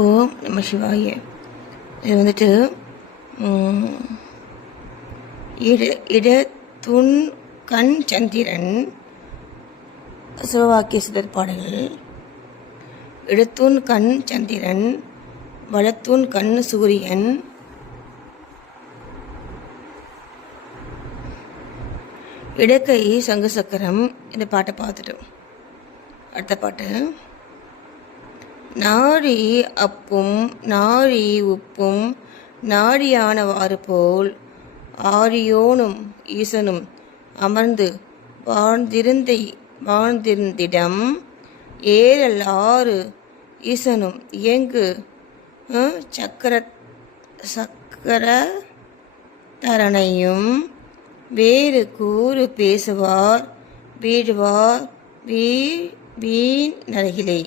ஓம் நம சிவாய. இது வந்துட்டு இடத்துன் கண் சந்திரன் சிவவாக்கிய சிதர் பாடல்கள். இடத்தூன் கண் சந்திரன், வலத்தூன் கண் சூரியன், இடக்கை சங்கு சக்கரம். இந்த பாட்டை பார்த்துட்டோம். அடுத்த பாட்டு, நாடி அப்பும் நாழி உப்பும் நாடியானவாறு போல் ஆரியோனும் ஈசனும் அமர்ந்து வாழ்ந்திருந்திடம் ஏறல் ஆறு ஈசனும் இயங்கு சக்கர தரணையும் வேறு கூறு பேசுவார் வீழ்வார் வீண் நரகிலே.